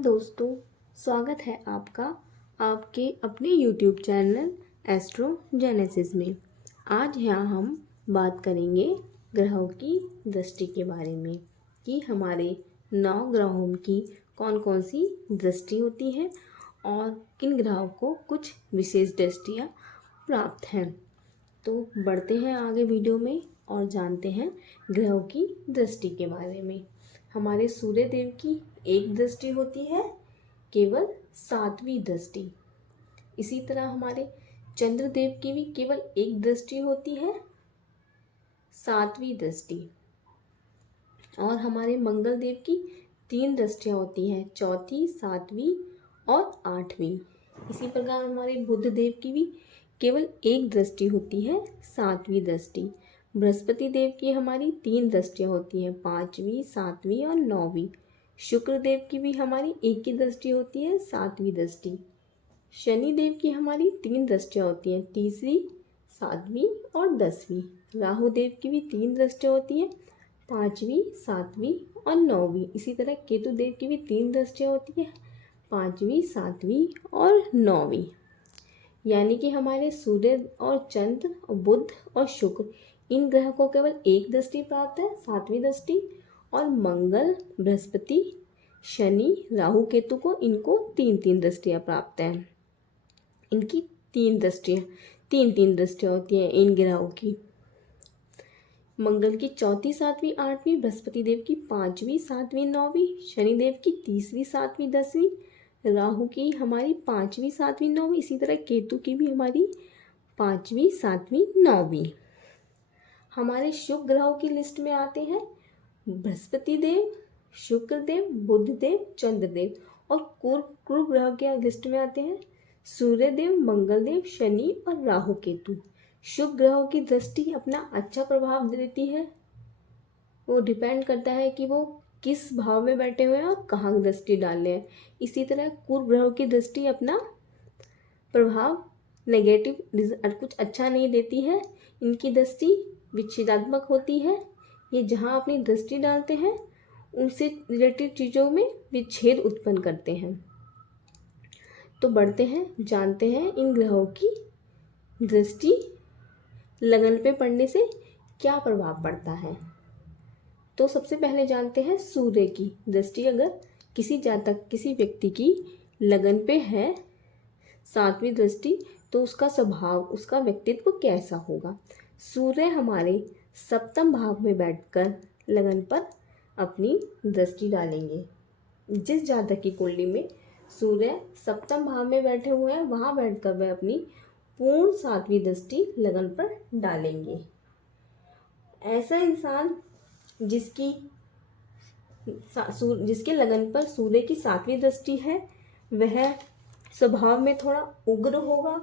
नमस्कार दोस्तों, स्वागत है आपका आपके अपने YouTube चैनल एस्ट्रो जेनेसिस में। आज यहाँ हम बात करेंगे ग्रहों की दृष्टि के बारे में कि हमारे 9 ग्रहों की कौन कौन सी दृष्टि होती है और किन ग्रहों को कुछ विशेष दृष्टियाँ प्राप्त हैं। तो बढ़ते हैं आगे वीडियो में और जानते हैं ग्रहों की दृष्टि के बारे में। हमारे सूर्य देव की एक दृष्टि होती है, केवल 7वीं दृष्टि। इसी तरह हमारे चंद्र देव की भी केवल एक दृष्टि होती है, 7वीं दृष्टि। और हमारे मंगल देव की 3 दृष्टियाँ होती हैं, 4थी, 7वीं और 8वीं। इसी प्रकार हमारे बुध देव की भी केवल एक दृष्टि होती है, 7वीं दृष्टि। बृहस्पति देव की हमारी 3 दृष्टियाँ होती हैं, 5वीं, 7वीं और 9वीं। शुक्र देव की भी हमारी एक ही दृष्टि होती है, 7वीं दृष्टि। शनि देव की हमारी 3 दृष्टियाँ होती हैं, 3री, 7वीं और 10वीं। राहु देव की भी 3 दृष्टियाँ होती हैं, 5वीं, 7वीं और 9वीं। इसी तरह केतु देव की भी 3 दृष्टियाँ होती हैं, 5वीं, 7वीं और 9वीं। यानी कि हमारे सूर्य और चंद्र और बुध और शुक्र, इन ग्रह को केवल एक दृष्टि प्राप्त है, 7वीं दृष्टि। और मंगल, बृहस्पति, शनि, राहु, केतु को इनको 3-3 दृष्टियाँ प्राप्त हैं। इनकी 3 दृष्टियाँ होती हैं इन ग्रहों की। मंगल की 4थी, 7वीं, 8वीं, बृहस्पति देव की 5वीं, 7वीं, 9वीं, शनि देव की 3री, 7वीं, 10वीं, राहु की हमारी 5वीं, 7वीं, 9वीं। इसी तरह केतु की भी हमारी 5वीं, 7वीं, 9वीं। हमारे शुभ ग्रहों की लिस्ट में आते हैं बृहस्पति देव, शुक्र देव, बुध देव, चंद्र देव। और क्रूर ग्रह के लिस्ट में आते हैं सूर्य देव, मंगल देव, शनि और राहु, केतु। शुभ ग्रहों की दृष्टि अपना अच्छा प्रभाव देती है। वो डिपेंड करता है कि वो किस भाव में बैठे हुए हैं और कहाँ दृष्टि डाल रहे हैं। इसी तरह क्रूर ग्रहों की दृष्टि अपना प्रभाव नेगेटिव कुछ अच्छा नहीं देती है। इनकी दृष्टि विच्छेदात्मक होती है। ये जहाँ अपनी दृष्टि डालते हैं उनसे रिलेटेड चीज़ों में विच्छेद उत्पन्न करते हैं। तो बढ़ते हैं, जानते हैं इन ग्रहों की दृष्टि लगन पे पड़ने से क्या प्रभाव पड़ता है। तो सबसे पहले जानते हैं सूर्य की दृष्टि अगर किसी व्यक्ति की लगन पे है, 7वीं दृष्टि, तो उसका स्वभाव, उसका व्यक्तित्व कैसा होगा। सूर्य हमारे 7वें भाव में बैठकर लगन पर अपनी दृष्टि डालेंगे। जिस जातक की कुंडली में सूर्य 7वें भाव में बैठे हुए हैं, वहाँ बैठकर वह अपनी पूर्ण 7वीं दृष्टि लगन पर डालेंगे। ऐसा इंसान जिसके लगन पर सूर्य की 7वीं दृष्टि है, वह स्वभाव में थोड़ा उग्र होगा।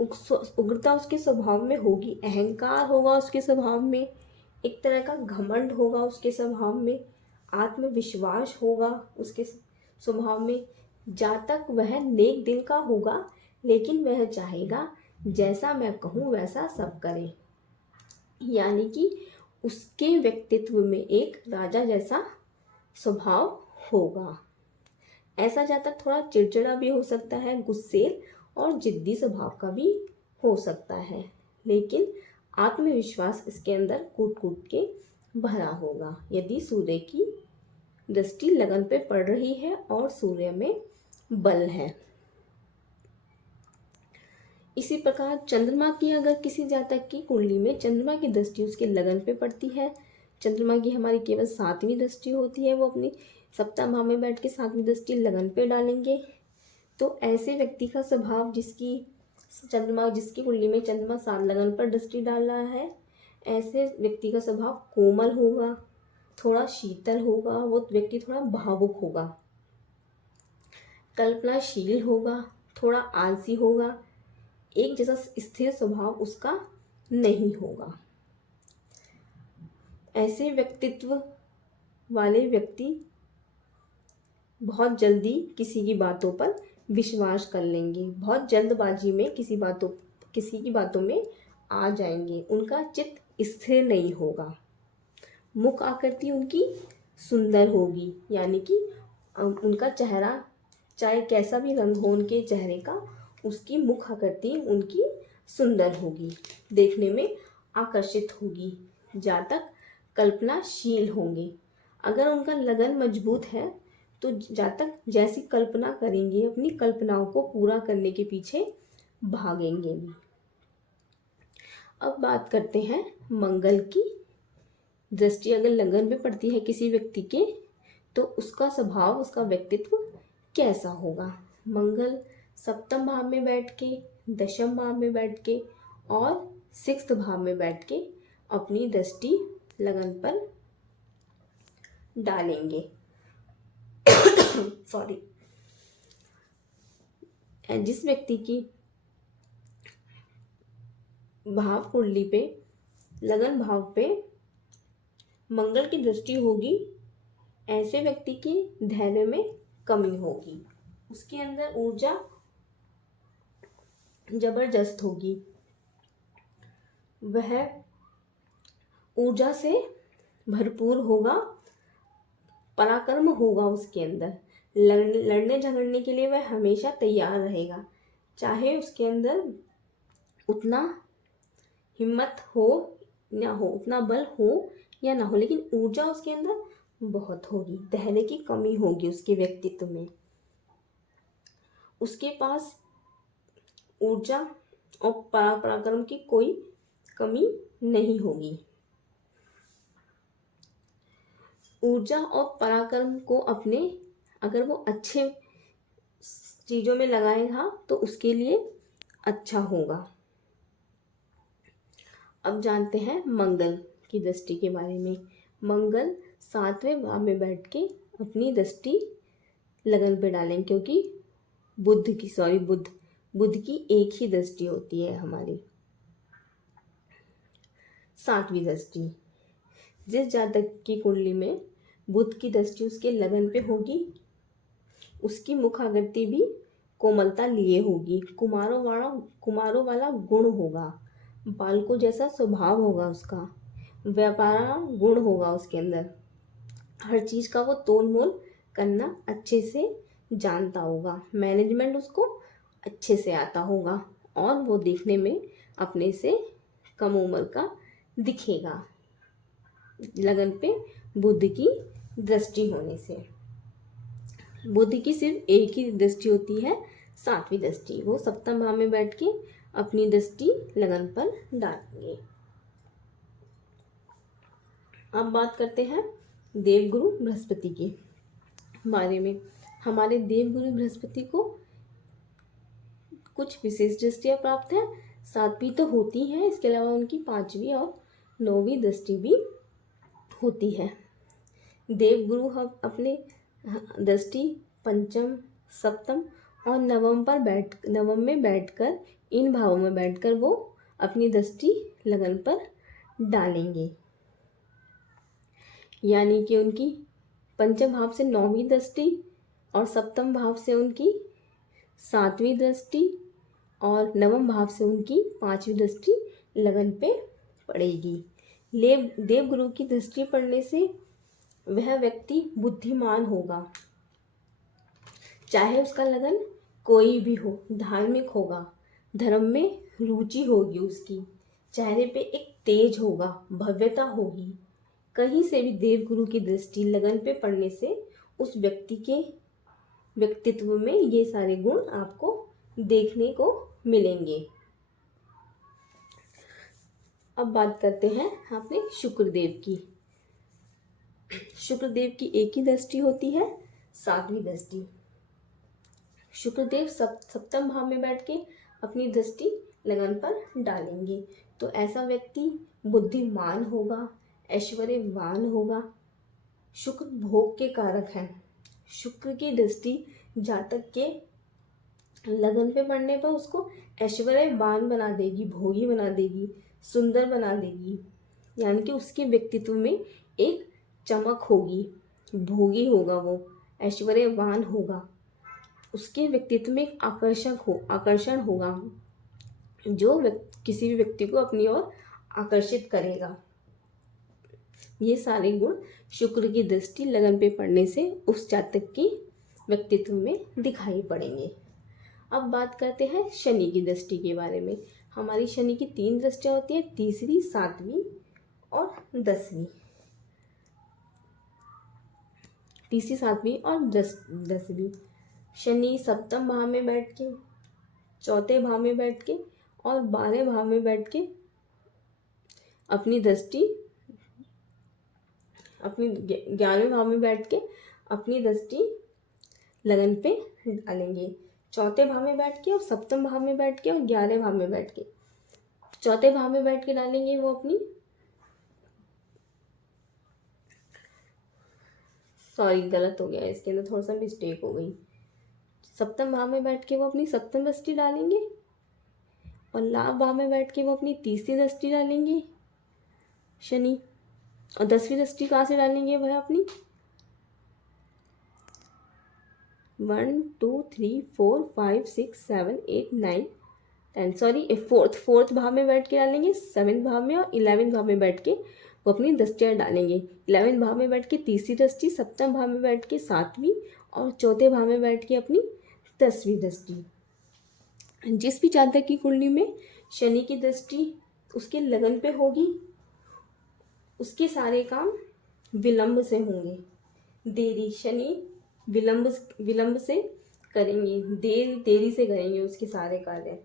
उग्रता उसके स्वभाव में होगी, अहंकार होगा उसके स्वभाव में, एक तरह का घमंड होगा उसके स्वभाव में, आत्मविश्वास होगा उसके स्वभाव में। जातक वह नेक दिल का होगा, लेकिन वह चाहेगा जैसा मैं कहूँ वैसा सब करें। यानी कि उसके व्यक्तित्व में एक राजा जैसा स्वभाव होगा। ऐसा जातक थोड़ा चिड़चिड़ा भी हो सकता है, गुस्सेल और जिद्दी स्वभाव का भी हो सकता है, लेकिन आत्मविश्वास इसके अंदर कूट कूट के भरा होगा यदि सूर्य की दृष्टि लगन पे पड़ रही है और सूर्य में बल है। इसी प्रकार चंद्रमा की अगर किसी जातक की कुंडली में चंद्रमा की दृष्टि उसके लगन पे पड़ती है, चंद्रमा की हमारी केवल 7वीं दृष्टि होती है, वो अपनी 7वें भाव में बैठ के 7वीं दृष्टि लगन पे डालेंगे। तो ऐसे व्यक्ति का स्वभाव जिसकी कुंडली में चंद्रमा 7 लगन पर दृष्टि डाल रहा है, ऐसे व्यक्ति का स्वभाव कोमल होगा, थोड़ा शीतल होगा, वो व्यक्ति थोड़ा भावुक होगा, कल्पनाशील होगा, थोड़ा आलसी होगा, एक जैसा स्थिर स्वभाव उसका नहीं होगा। ऐसे व्यक्तित्व वाले व्यक्ति बहुत जल्दी किसी की बातों पर विश्वास कर लेंगे, बहुत जल्दबाजी में किसी की बातों में आ जाएंगे, उनका चित्त स्थिर नहीं होगा। मुख आकृति उनकी सुंदर होगी, यानी कि उनका चेहरा चाहे कैसा भी रंग हो उनके चेहरे का, उसकी मुख आकृति उनकी सुंदर होगी, देखने में आकर्षित होगी, जातक कल्पनाशील होंगे। अगर उनका लगन मजबूत है तो जातक जैसी कल्पना करेंगे अपनी कल्पनाओं को पूरा करने के पीछे भागेंगे भी। अब बात करते हैं मंगल की दृष्टि अगर लगन में पड़ती है किसी व्यक्ति के तो उसका स्वभाव, उसका व्यक्तित्व कैसा होगा। मंगल सप्तम भाव में बैठ के, दशम भाव में बैठ के और सिक्स्थ भाव में बैठ के अपनी दृष्टि लगन पर डालेंगे। सॉरी। जिस व्यक्ति की भाव कुंडली पे, लगन भाव पे मंगल की दृष्टि होगी, ऐसे व्यक्ति की धैर्य में कमी होगी, उसके अंदर ऊर्जा जबरदस्त होगी, वह ऊर्जा से भरपूर होगा, पराक्रम होगा उसके अंदर, लड़ने झगड़ने के लिए वह हमेशा तैयार रहेगा, चाहे उसके अंदर उतना हिम्मत हो ना हो, उतना बल हो या ना हो, लेकिन ऊर्जा उसके अंदर बहुत होगी। धैर्य की कमी होगी उसके व्यक्तित्व में, उसके पास ऊर्जा और पराक्रम की कोई कमी नहीं होगी। ऊर्जा और पराक्रम को अपने अगर वो अच्छे चीज़ों में लगाएगा तो उसके लिए अच्छा होगा। अब जानते हैं मंगल की दृष्टि के बारे में। मंगल 7वें भाव में बैठ के अपनी दृष्टि लगन पे डालें, क्योंकि बुध की एक ही दृष्टि होती है हमारी, 7वीं दृष्टि। जिस जातक की कुंडली में बुध की दृष्टि उसके लगन पे होगी, उसकी मुख आकृति भी कोमलता लिए होगी, कुमारों वाला गुण होगा, बालकों जैसा स्वभाव होगा उसका, व्यापार गुण होगा उसके अंदर, हर चीज़ का वो तोल मोल करना अच्छे से जानता होगा, मैनेजमेंट उसको अच्छे से आता होगा और वो देखने में अपने से कम उम्र का दिखेगा लगन पे बुध की दृष्टि होने से। बुध की सिर्फ एक ही दृष्टि होती है, 7वीं दृष्टि, वो सप्तम भाव में बैठ के अपनी दृष्टि लगन पर डालेंगे। अब बात करते हैं देवगुरु बृहस्पति के बारे में। हमारे देवगुरु बृहस्पति को कुछ विशेष दृष्टियाँ प्राप्त है, 7वीं तो होती है, इसके अलावा उनकी 5वीं और 9वीं दृष्टि भी होती है। देवगुरु हम अपने दृष्टि पंचम, सप्तम और नवम में बैठकर, इन भावों में बैठकर वो अपनी दृष्टि लगन पर डालेंगे, यानी कि उनकी पंचम भाव से 9वीं दृष्टि और सप्तम भाव से उनकी 7वीं दृष्टि और नवम भाव से उनकी 5वीं दृष्टि लगन पे पड़ेगी। देवगुरु की दृष्टि पड़ने से वह व्यक्ति बुद्धिमान होगा, चाहे उसका लगन कोई भी हो, धार्मिक होगा, धर्म में रुचि होगी, उसकी चेहरे पे एक तेज होगा, भव्यता होगी। कहीं से भी देवगुरु की दृष्टि लगन पे पड़ने से उस व्यक्ति के व्यक्तित्व में ये सारे गुण आपको देखने को मिलेंगे। अब बात करते हैं अपने शुक्रदेव की। शुक्रदेव की एक ही दृष्टि होती है, 7वीं दृष्टि। शुक्रदेव सप्तम भाव में बैठ के अपनी दृष्टि लगन पर डालेंगे, तो ऐसा व्यक्ति बुद्धिमान होगा, ऐश्वर्यवान होगा। शुक्र भोग के कारक हैं। शुक्र की दृष्टि जातक के लगन पे पड़ने पर उसको ऐश्वर्यवान बना देगी, भोगी बना देगी, सुंदर बना देगी, यानी कि उसके व्यक्तित्व में एक चमक होगी, भोगी होगा, वो ऐश्वर्यवान होगा, उसके व्यक्तित्व में एक आकर्षण होगा जो किसी भी व्यक्ति को अपनी ओर आकर्षित करेगा। ये सारे गुण शुक्र की दृष्टि लगन पे पड़ने से उस जातक की व्यक्तित्व में दिखाई पड़ेंगे। अब बात करते हैं शनि की दृष्टि के बारे में। हमारी शनि की 3 दृष्टियाँ होती हैं, तीसरी, 7वीं और 10वीं। तीसरी, 7वीं और 10वीं। शनि सप्तम भाव में बैठ के, चौथे भाव में बैठ के और 12वें भाव में बैठ के अपनी दृष्टि, अपनी 11वें भाव में बैठ के अपनी दृष्टि लगन पे डालेंगे। चौथे भाव में बैठ के और सप्तम भाव में बैठ के और 11वें भाव में बैठ के, चौथे भाव में बैठ के डालेंगे वो अपनी, सॉरी गलत हो गया, इसके अंदर थोड़ा सा मिस्टेक हो गई। सप्तम भाव में बैठ के वो अपनी सप्तम दृष्टि डालेंगे और लाभ भाव में बैठ के वो अपनी तीसरी दृष्टि डालेंगे शनि। और 10वीं दृष्टि कहाँ से डालेंगे वह अपनी 1 2 3 4 5 6 7 8 9 10, सॉरी फोर्थ भाव में बैठ के डालेंगे, 7वें भाव में और 11वें भाव में बैठ के वो अपनी दृष्टियाँ डालेंगे। 11वें भाव में बैठ के तीसरी दृष्टि, सप्तम भाव में बैठ के 7वीं और चौथे भाव में बैठ के अपनी 10वीं दृष्टि। जिस भी जातक की कुंडली में शनि की दृष्टि उसके लगन पे होगी, उसके सारे काम विलंब से होंगे। देरी, शनि विलंब से करेंगे, देरी से करेंगे उसके सारे कार्य।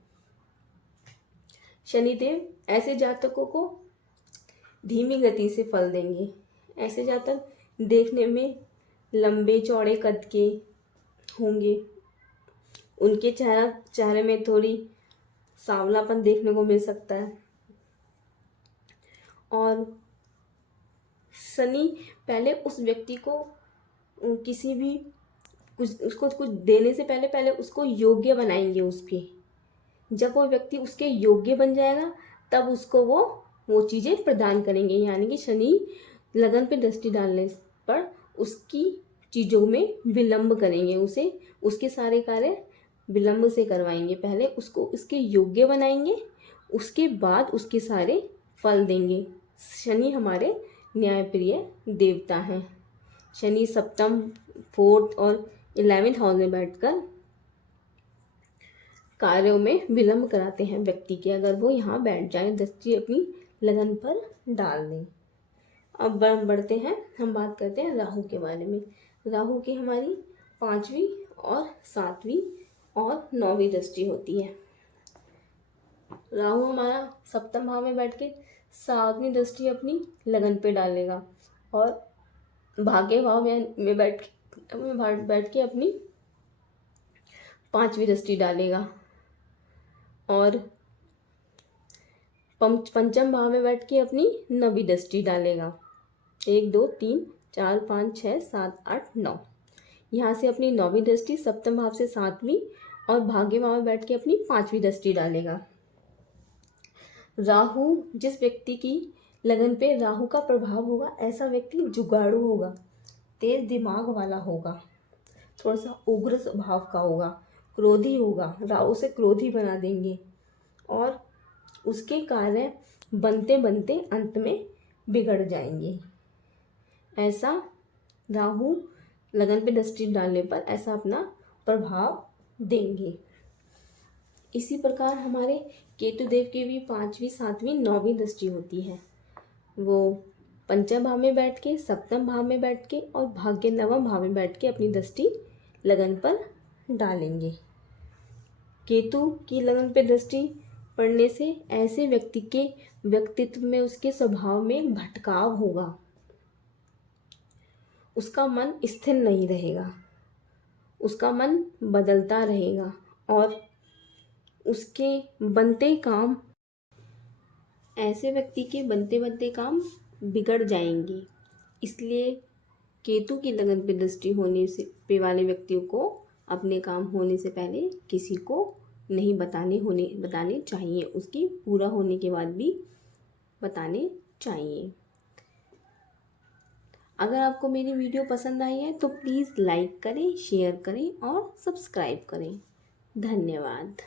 शनिदेव ऐसे जातकों को धीमी गति से फल देंगे। ऐसे जातक देखने में लंबे चौड़े कद के होंगे, उनके चेहरे में थोड़ी सांवलापन देखने को मिल सकता है। और शनि पहले उस व्यक्ति को किसी भी उसको कुछ देने से पहले उसको योग्य बनाएंगे उसके। जब वो व्यक्ति उसके योग्य बन जाएगा तब उसको वो चीज़ें प्रदान करेंगे। यानी कि शनि लगन पे दृष्टि डालने पर उसकी चीज़ों में विलंब करेंगे, उसे उसके सारे कार्य विलंब से करवाएंगे। पहले उसको उसके योग्य बनाएंगे, उसके बाद उसके सारे फल देंगे। शनि हमारे न्यायप्रिय देवता हैं। शनि सप्तम, 4th और 11th हाउस में बैठकर कार्यों में विलंब कराते हैं व्यक्ति के, अगर वो यहाँ बैठ जाए, दृष्टि अपनी लगन पर डाल दें। अब बढ़ते हैं, हम बात करते हैं राहु के बारे में। राहु की हमारी 5वीं और 7वीं और 9वीं दृष्टि होती है। राहु हमारा सप्तम भाव में बैठ के 7वीं दृष्टि अपनी लगन पे डालेगा और भाग्य भाव में बैठ के अपनी 5वीं दृष्टि डालेगा और पंचम भाव में बैठ के अपनी 9वीं दृष्टि डालेगा। 1 2 3 4 5 6 7 8 9, यहाँ से अपनी 9वीं दृष्टि, सप्तम भाव से 7वीं और भाग्य भाव में बैठ के अपनी 5वीं दृष्टि डालेगा। राहु जिस व्यक्ति की लगन पे राहु का प्रभाव होगा, ऐसा व्यक्ति जुगाड़ू होगा, तेज दिमाग वाला होगा, थोड़ा सा उग्र स्वभाव का होगा, क्रोधी होगा। राहु से क्रोधी बना देंगे और उसके कार्य बनते बनते अंत में बिगड़ जाएंगे। ऐसा राहु लगन पे दृष्टि डालने पर ऐसा अपना प्रभाव देंगे। इसी प्रकार हमारे केतु देव की भी 5वीं, 7वीं, 9वीं दृष्टि होती है। वो पंचम भाव में बैठ के, सप्तम भाव में बैठ के और भाग्य 9वें भाव में बैठ के अपनी दृष्टि लगन पर डालेंगे। केतु की लगन पे दृष्टि पड़ने से ऐसे व्यक्ति के व्यक्तित्व में, उसके स्वभाव में भटकाव होगा। उसका मन स्थिर नहीं रहेगा, उसका मन बदलता रहेगा और उसके बनते काम, ऐसे व्यक्ति के बनते बनते काम बिगड़ जाएंगे। इसलिए केतु की लगन पे दृष्टि होने से पे वाले व्यक्तियों को अपने काम होने से पहले किसी को नहीं बताने चाहिए, उसकी पूरा होने के बाद भी बताने चाहिए। अगर आपको मेरी वीडियो पसंद आई है तो प्लीज़ लाइक करें, शेयर करें और सब्सक्राइब करें। धन्यवाद।